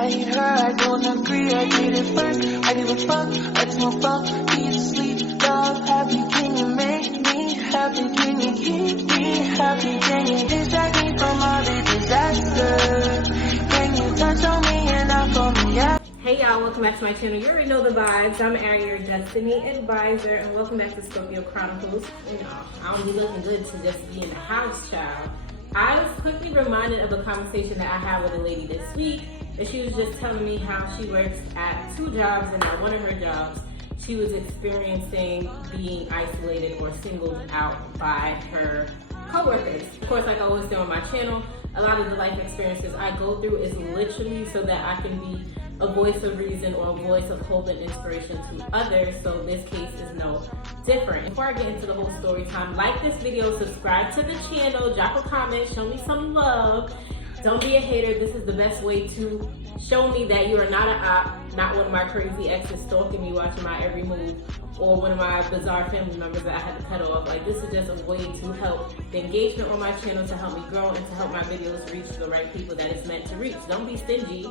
I hate her, I don't agree, I get it first. I give a fuck, I just want fuck, eat, sleep, love, happy. Can you make me happy? Can you keep me happy? Can you distract me from all the disasters? Can you touch on me and I for me? Yeah. Hey y'all, welcome back to my channel. You already know the vibes. I'm ARIE, your Destiny Advisor, and welcome back to Scorpio Chronicles. You know, I don't be looking good to just be in the house, child. I was quickly reminded of a conversation that I had with a lady this week, and she was just telling me how she works at 2 jobs, and at one of her jobs, she was experiencing being isolated or singled out by her coworkers. Of course, like I always do on my channel, a lot of the life experiences I go through is literally so that I can be a voice of reason or a voice of hope and inspiration to others, so this case is no different. Before I get into the whole story time, like this video, subscribe to the channel, drop a comment, show me some love. Don't be a hater. This is the best way to show me that you are not an op, not one of my crazy exes stalking me, watching my every move, or one of my bizarre family members that I had to cut off. Like, this is just a way to help the engagement on my channel, to help me grow, and to help my videos reach the right people that it's meant to reach. Don't be stingy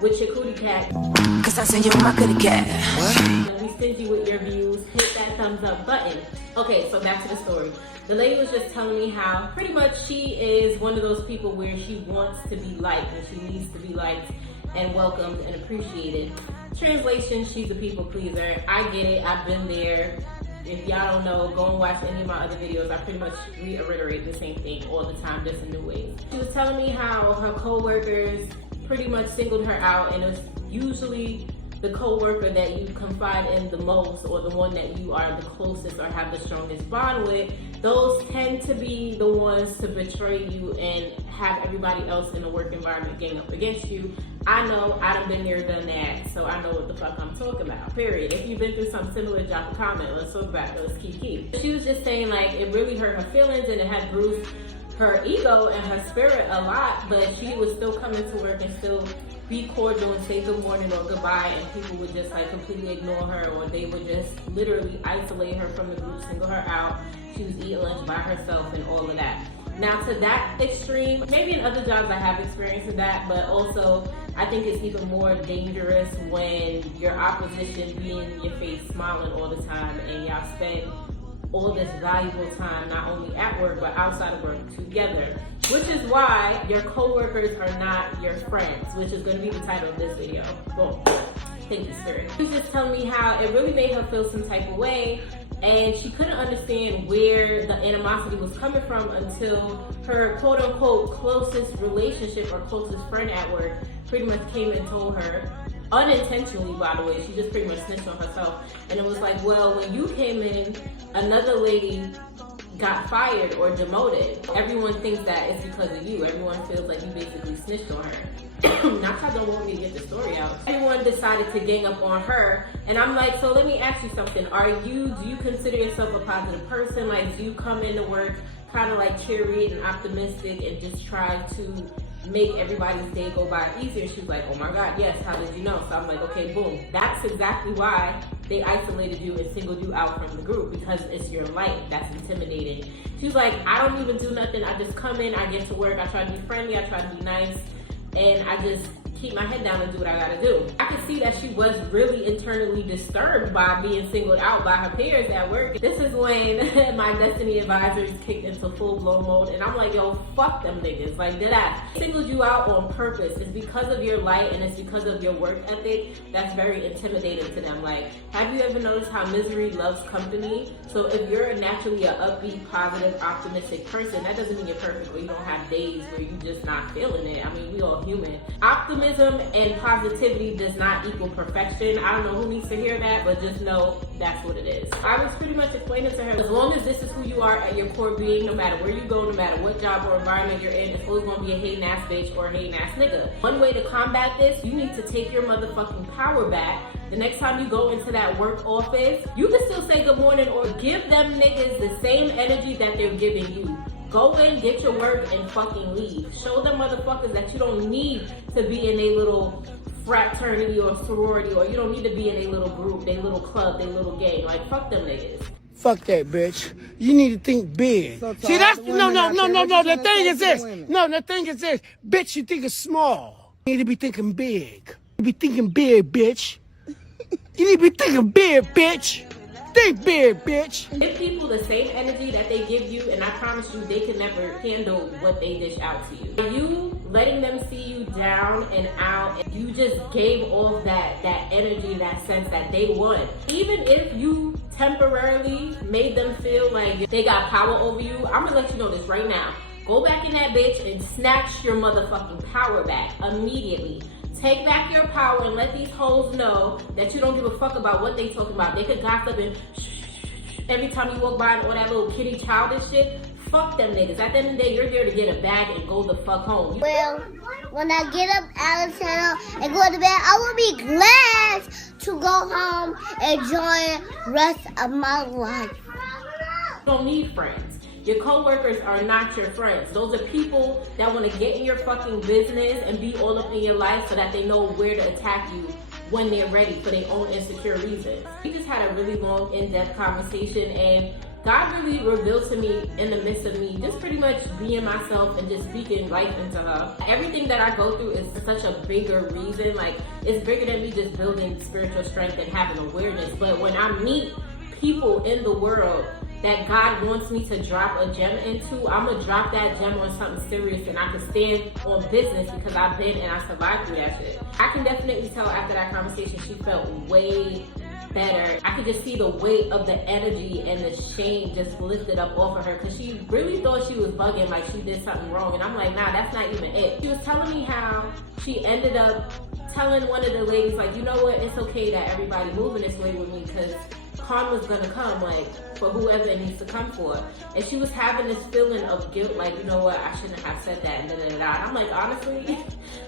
with your cootie cat. Cause I send you my cootie cat. What? Don't be stingy with your views. Hit that thumbs up button. Okay, so back to the story. The lady was just telling me how pretty much she is one of those people where she wants to be liked and she needs to be liked and welcomed and appreciated. Translation, she's a people pleaser. I get it, I've been there. If y'all don't know, go and watch any of my other videos. I pretty much reiterate the same thing all the time, just in new ways. She was telling me how her co-workers pretty much singled her out, and it was usually the co-worker that you confide in the most, or the one that you are the closest or have the strongest bond with. Those tend to be the ones to betray you and have everybody else in the work environment gang up against you. I know, I done been there, done that, so I know what the fuck I'm talking about, period. If you've been through something similar, drop a comment. Let's talk about it. Let's keep. She was just saying, like, it really hurt her feelings and it had bruised her ego and her spirit a lot, but she would still come into work and still be cordial and say good morning or goodbye, and people would just like completely ignore her, or they would just literally isolate her from the group, single her out. She was eating lunch by herself and all of that. Now, to that extreme, maybe in other jobs I have experience in that, but also I think it's even more dangerous when your opposition be in your face smiling all the time, and y'all spend all this valuable time not only at work but outside of work together, which is why your co-workers are not your friends, which is going to be the title of this video. Boom. Thank you, Spirit. She was just telling me how it really made her feel some type of way, and she couldn't understand where the animosity was coming from until her quote-unquote closest relationship or closest friend at work pretty much came and told her, unintentionally, by the way, she just pretty much snitched on herself, and it was like, well, when you came in, another lady got fired or demoted. Everyone thinks that it's because of you. Everyone feels like you basically snitched on her. Not that I don't want me to get the story out. Everyone decided to gang up on her, and I'm like, so let me ask you something. Do you consider yourself a positive person? Like, do you come into work kind of like cheery and optimistic and just try to make everybody's day go by easier? She was like, oh my God, yes, how did you know? So I'm like, okay, boom. That's exactly why they isolated you and singled you out from the group, because it's your light that's intimidating. She was like, I don't even do nothing. I just come in, I get to work, I try to be friendly, I try to be nice, and I just keep my head down and do what I gotta do. I could see that she was really internally disturbed by being singled out by her peers at work. This is when my Destiny advisors kicked into full-blown mode, and I'm like, yo, fuck them niggas. Like, did I singled you out on purpose? It's because of your light and it's because of your work ethic that's very intimidating to them. Like, have you ever noticed how misery loves company? So if you're naturally an upbeat, positive, optimistic person, that doesn't mean you're perfect or you don't have days where you're just not feeling it. I mean, we all human. Optimism and positivity does not equal perfection. I don't know who needs to hear that, but just know that's what it is. I was pretty much explaining to her, as long as this is who you are at your core being, no matter where you go, no matter what job or environment you're in, it's always gonna be a hating ass bitch or a hating ass nigga. One way to combat this, you need to take your motherfucking power back. The next time you go into that work office, you can still say good morning or give them niggas the same energy that they're giving you. Go in, get your work, and fucking leave. Show them motherfuckers that you don't need to be in a little fraternity or sorority, or you don't need to be in a little group, a little club, a little gang. Like, fuck them niggas. Fuck that, bitch. You need to think big. So See, that's, no. the thing The thing is this. No, the thing is this. Bitch, you think it's small. You need to be thinking big. You be thinking big, bitch. You need to be thinking big, bitch. Think big, bitch. Give people the same energy that they give you, and I promise you, they can never handle what they dish out to you. You letting them see you down and out, and you just gave off that energy, that sense that they won. Even if you temporarily made them feel like they got power over you, I'm gonna let you know this right now. Go back in that bitch and snatch your motherfucking power back immediately. Take back your power and let these hoes know that you don't give a fuck about what they talking about. They could gossip and every time you walk by and all that little kitty childish shit. Fuck them niggas. At the end of the day, you're there to get a bag and go the fuck home. Well, when I get up out of channel and go to bed, I will be glad to go home and enjoy the rest of my life. You don't need friends. Your coworkers are not your friends. Those are people that want to get in your fucking business and be all up in your life so that they know where to attack you when they're ready for their own insecure reasons. We just had a really long, in-depth conversation, and God really revealed to me in the midst of me just pretty much being myself and just speaking life into her. Everything that I go through is such a bigger reason. Like, it's bigger than me just building spiritual strength and having awareness. But when I meet people in the world that God wants me to drop a gem into, I'm gonna drop that gem on something serious, and I can stand on business because I've been and I survived through that shit. I can definitely tell after that conversation she felt way better. I could just see the weight of the energy and the shame just lifted up off of her, because she really thought she was bugging, like she did something wrong. And I'm like, nah, that's not even it. She was telling me how she ended up telling one of the ladies, like, you know what, it's okay that everybody moving this way with me, because karma's gonna come, like, for whoever it needs to come for. And she was having this feeling of guilt, like, you know what, I shouldn't have said that, and da-da-da-da. I'm like, honestly,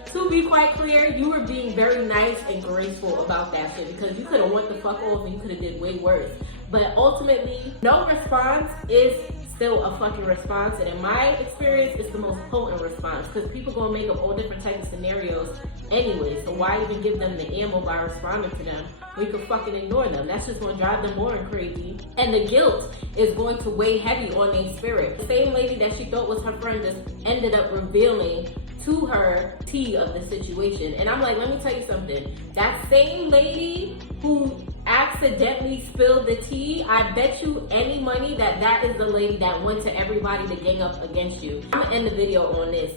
to be quite clear, you were being very nice and graceful about that shit, because you could have went the fuck off and you could have did way worse. But ultimately, no response is still a fucking response, and in my experience, it's the most potent response, because people gonna make up all different types of scenarios anyway, so why even give them the ammo by responding to them when you can fucking ignore them? That's just gonna drive them more crazy, and the guilt is going to weigh heavy on their spirit. The same lady that she thought was her friend just ended up revealing to her tea of the situation. And I'm like, let me tell you something, that same lady who accidentally spilled the tea, I bet you any money that that is the lady that went to everybody to gang up against you. I'm gonna end the video on this.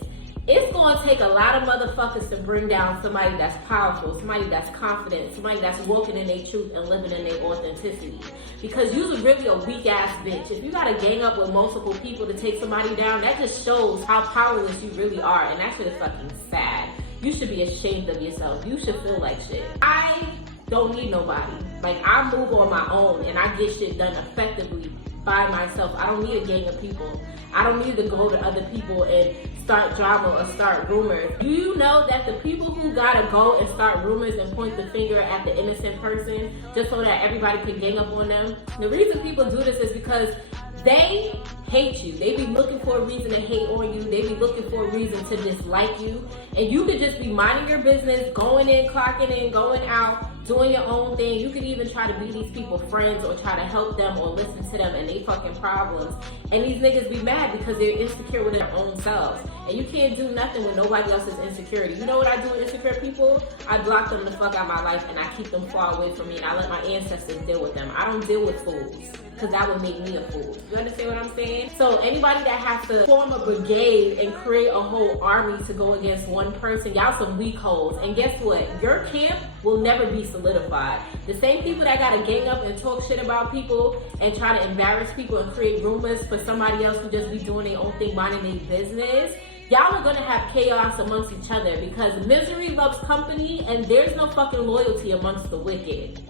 It's gonna take a lot of motherfuckers to bring down somebody that's powerful, somebody that's confident, somebody that's walking in their truth and living in their authenticity. Because you're really a weak ass bitch. If you gotta gang up with multiple people to take somebody down, that just shows how powerless you really are, and that shit is fucking sad. You should be ashamed of yourself. You should feel like shit. I don't need nobody. Like, I move on my own and I get shit done effectively by myself. I don't need a gang of people. I don't need to go to other people and start drama or start rumors. Do you know that the people who gotta go and start rumors and point the finger at the innocent person just so that everybody can gang up on them? The reason people do this is because they hate you. They be looking for a reason to hate on you. They be looking for a reason to dislike you. And you could just be minding your business, going in, clocking in, going out, doing your own thing. You could even try to be these people friends or try to help them or listen to them and they fucking problems. And these niggas be mad because they're insecure with their own selves. And you can't do nothing with nobody else's insecurity. You know what I do with insecure people? I block them the fuck out of my life and I keep them far away from me, and I let my ancestors deal with them. I don't deal with fools, because that would make me a fool. You understand what I'm saying? So anybody that has to form a brigade and create a whole army to go against one person, y'all some weak hoes. And guess what? Your camp will never be solidified. The same people that gotta gang up and talk shit about people and try to embarrass people and create rumors for somebody else who just be doing their own thing, minding their business, y'all are gonna have chaos amongst each other, because misery loves company and there's no fucking loyalty amongst the wicked.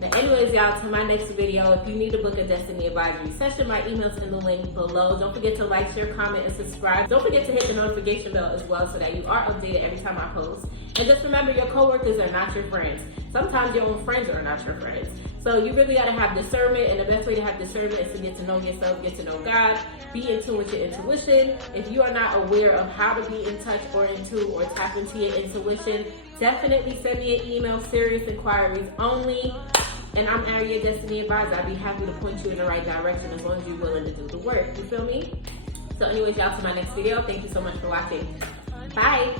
But anyways, y'all, to my next video, if you need to book a Destiny Advisory session, my email's in the link below. Don't forget to like, share, comment, and subscribe. Don't forget to hit the notification bell as well so that you are updated every time I post. And just remember, your coworkers are not your friends. Sometimes your own friends are not your friends. So you really gotta have discernment, and the best way to have discernment is to get to know yourself, get to know God, be in tune with your intuition. If you are not aware of how to be in touch or in tune or tap into your intuition, definitely send me an email, serious inquiries only. And I'm Ariedestiny Advisor. I'd be happy to point you in the right direction as long as you're willing to do the work. You feel me? So anyways, y'all, to my next video. Thank you so much for watching. Bye.